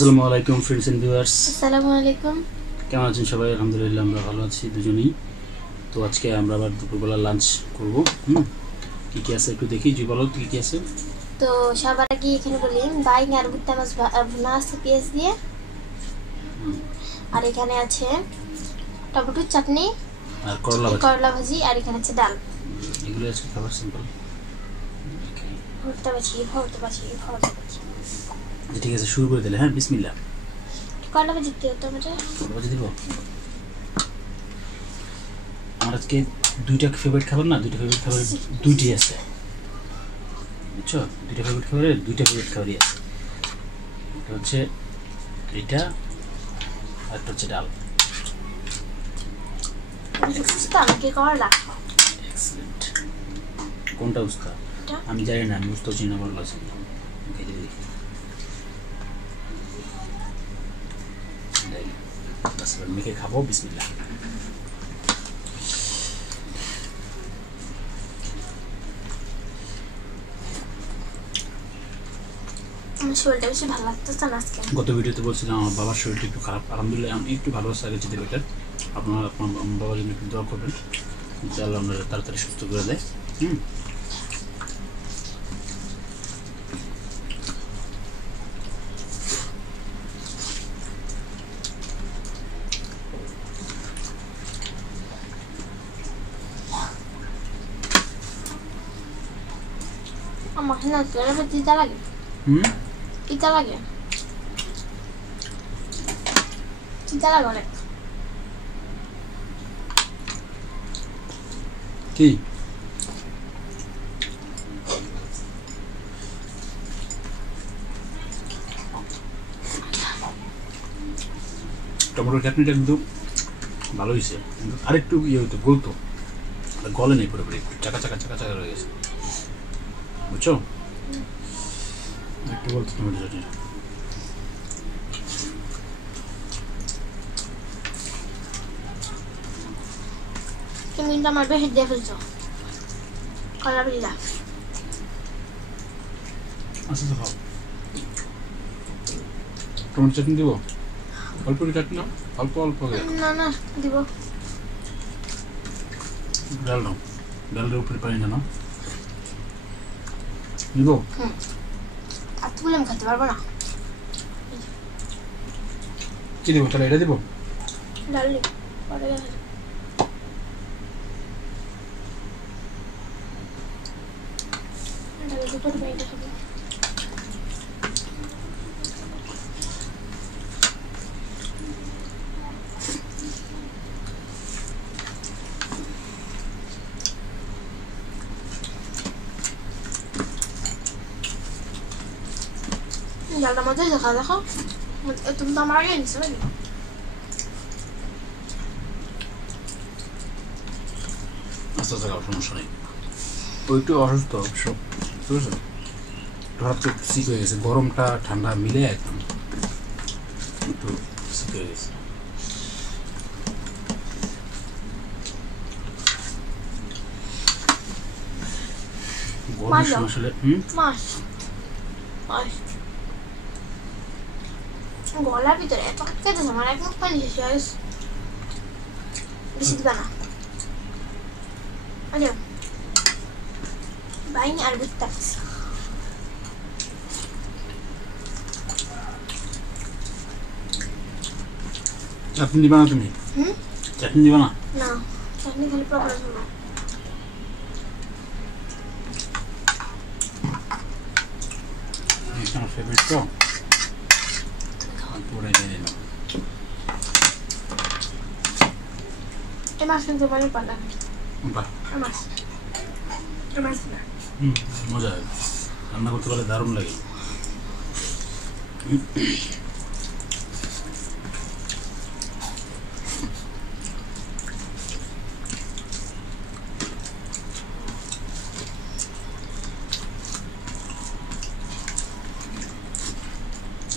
আসসালামু আলাইকুম friends and viewers. আসসালামু আলাইকুম। কেমন আছেন সবাই? আলহামদুলিল্লাহ আমরা ভালো আছি দুজনেই। তো আজকে আমরা আবার দুপুরবেলা লাঞ্চ করব। কি কি আছে একটু দেখি, জি বলো কি কি আছে। তো সবার আগে এখানে বলি বাইং আর ভুট্টা মাছ ভুনা আছে পেঁয়াজ দিয়ে, আর এখানে আছে টমেটোর চাটনি আর করলা ভাজি, আর এখানে আছে ডাল। এগুলো আছে খাবার সিম্পল। ভুট্টা ভাজি ঠিক আছে, শুরু করে দিলে। হ্যাঁ, বিসমিল্লাহ। করলা ভাজি দিও, টমেটো ভাজি দিব। আমার আজকে দুইটা ফেভারিট খাবার না, দুইটি আছে, বুঝছো? দুইটা ফেভারিট খাবারই আছে। এটা হচ্ছে এটা, আর একটা হচ্ছে ডাল। এক্সেলেন্ট। কোনটা উস্তা আমি জানি না, আমি উস্তা চিনি না, বড় আছে। মেখে খাবো। বিসমিল্লাহ। শরীরটা বেশি ভালো লাগতেছে না আজকে। গত ভিডিওতে বলছিলাম আমার বাবার শরীরটা একটু খারাপ। আলহামদুলিল্লাহ আমি একটু ভালো আছে, আগে যেতে বেটার। আপনার বাবার জন্য একটু দোয়া করবেন, আল্লাহ আপনারা তাড়াতাড়ি সুস্থ করে দেয়। আমার না তিতা লাগে। তিতা লাগে অনেক। কি টমেটোর চাটনিটা কিন্তু ভালো হয়েছে, কিন্তু আরেকটু ইয়ে হইতো, গলতো, গলে নেই পুরোপুরি, চাকা রয়ে গেছে, বুঝছো? একটু বলতো টমেটো চাটনিটা। তুমি কিন্তু আমার বেশি দিয়ে ফেলছো করলা ভাজিটা। আচ্ছা তো খাও। টমেটো চাটনি দিব? অল্প করে চাটনি নাও, অল্প না দিব। ডাল নাও, ডালের উপরে পানি না দিব। আর তুলে আমি খেতে পারবো না। কি দিব তাহলে? এটা দিব, ডাল দিব। ডালের উপরে পানিটা খাবো। ডালটা মধ্যে দেখো তুমি তো আমার আগে নিচ্ছো নাকি? আস্তে আস্তে খাও, সমস্যা নেই। ও একটু অসুস্থ অবশ্য, বুঝতে পারছো? একটু সিক হয়ে গেছে, গরমটা ঠান্ডা মিলে একদম একটু সিক হয়ে গেছে। গরমের সময় আসলে গলার ভিতরে এত খেতেছে, আমার এক মুখ পানি শেষ হয়ে গেছে। বেশি দিবা না। আরে বাইং আর ভুট্টা চাটনি দিবা না তুমি? চাটনি দিবা না? না, চাটনি খালি পকোড়া খাবো। আমার ফেভারিট তো, পুরাই দিয়ে দিলাম। এই মাছ কিন্তু মানে পালা বাহ, মাছ না মজা হয়, রান্না করতে পারলে দারুণ লাগে।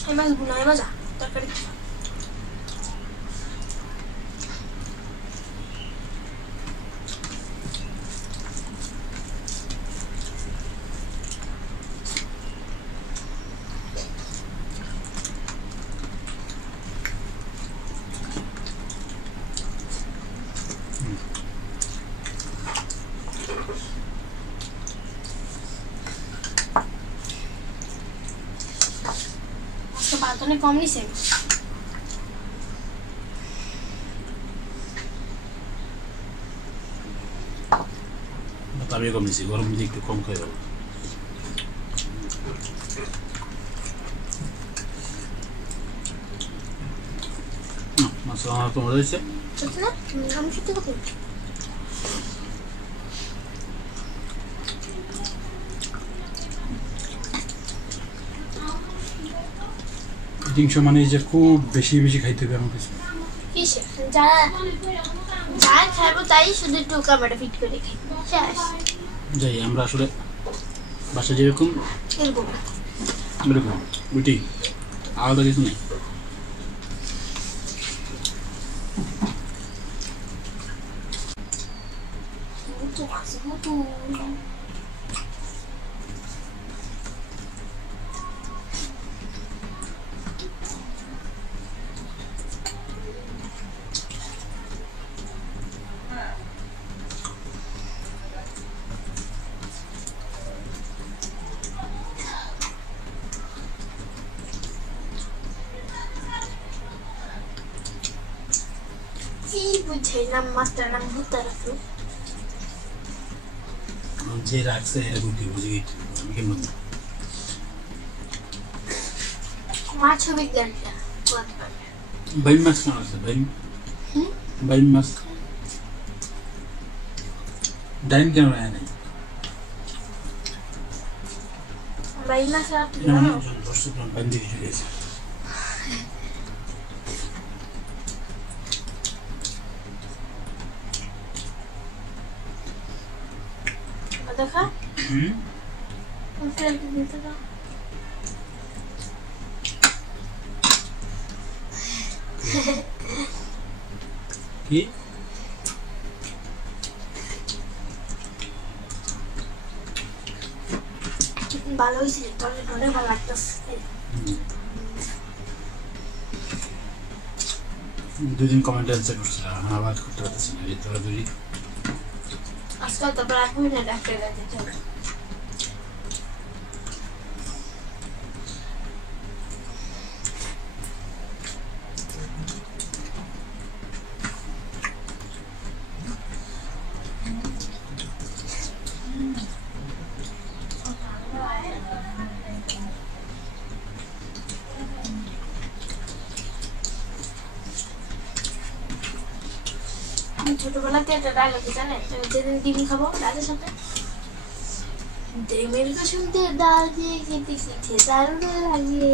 এই মাছ গুনায় মজা তরকারি। একশো বাতনে কম নিছে আমি কম নিছি গরম দিকে একটু কম খাই ভালো মাছ আমার তো মজা হয়েছে সত্যি না আমি সত্যি কথা তিনশো মানে যে খুব বেশি বেশি খাইতে হবে আমার কাছে কিসে যারা যাই খাইবো তাই শুধু একটু ক্যামেরা ফিট করে খাই শেষ যাই আমরা আসলে বাসা যেরকম এরকম এরকম বুঝি আলাদা কিছু নেই মুতু আছে মুতু কি বুঝাই নাম মাস্টার নাম ভূতা রাখলো যে রাখছে এরকম কি বুঝি আমি কেমন মাছ বিজ্ঞানটা বাইম মাছ কেন আছে বাইম বাইম মাছ ডাইন কেন রায় নাই বাইম মাছ আর কি না জানো দর্শক বাইম দেখে চলে গেছে দেখা ফ্রেন্ড দিতে দাও কি ভালো হয়েছে তোর অনেক ভালো লাগতেছে দুদিন কমেন্ট অ্যান্সার করছিলাম আবার করতে পারতেছি না এই তোরা দুই আজকাল তো প্রায় 1 মিনিট ডাক্তার যেতে হবে ছোটবেলাতে একটা ডায়লগ জানেন যেদিন ডিম খাবো ডালের সাথে ডিমের শুনতে ডাল দিয়ে খেতে খেতে দারুণ লাগে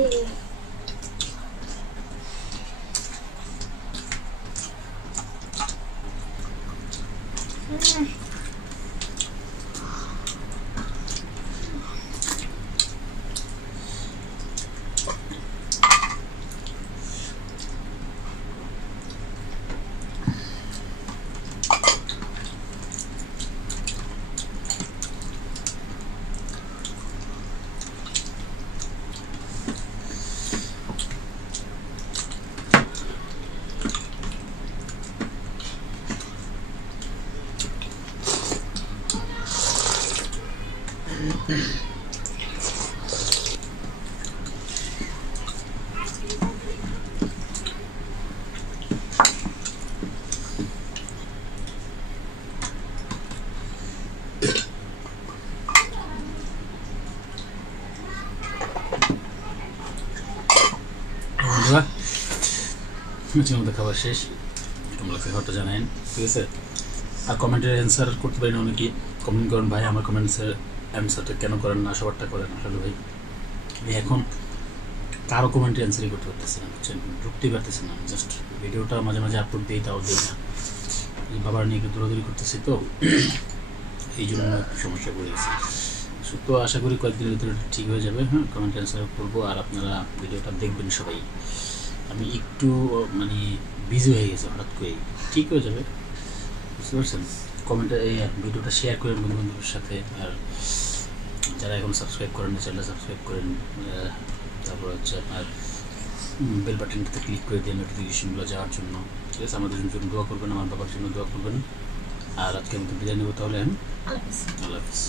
মাঝে মধ্যে খাবার শেষ কেমন লাগছে খাবারটা জানাইন ঠিক আছে আর কমেন্টের অ্যান্সার করতে পারি না অনেকে কমেন্ট করেন ভাই আমার কমেন্টসের অ্যান্সারটা কেন করেন না সবারটা করেন আসলে ভাই আমি এখন কারো কমেন্টের অ্যান্সারই করতে পারতেছি না বুঝছেন ঢুকতেই পারতেছি না জাস্ট ভিডিওটা মাঝে মাঝে আপলোড দিই তাও দিই না বাবার নিয়ে একটু দৌড়াদৌড়ি করতেছি তো এই জন্য সমস্যা পড়ে গেছে তো আশা করি কয়েকদিনের ভিতরে ঠিক হয়ে যাবে হ্যাঁ কমেন্ট অ্যান্সার করবো আর আপনারা ভিডিওটা দেখবেন সবাই আমি একটু মানে বিজি হয়ে গেছে হঠাৎ করে ঠিক হয়ে যাবে বুঝতে পারছেন কমেন্টে এই ভিডিওটা শেয়ার করেন বন্ধুবান্ধবের সাথে আর যারা এখন সাবস্ক্রাইব করেন চ্যানেলটা সাবস্ক্রাইব করেন তারপর হচ্ছে আপনার বেল বাটনটাতে ক্লিক করে দিয়ে নোটিফিকেশনগুলো যাওয়ার জন্য ঠিক আছে আমাদের জন্য দোয়া করবেন আমার বাবার জন্য দোয়া করবেন আর আজকে আমি বিদায় নেবো তাহলে আল্লাহ হাফিজ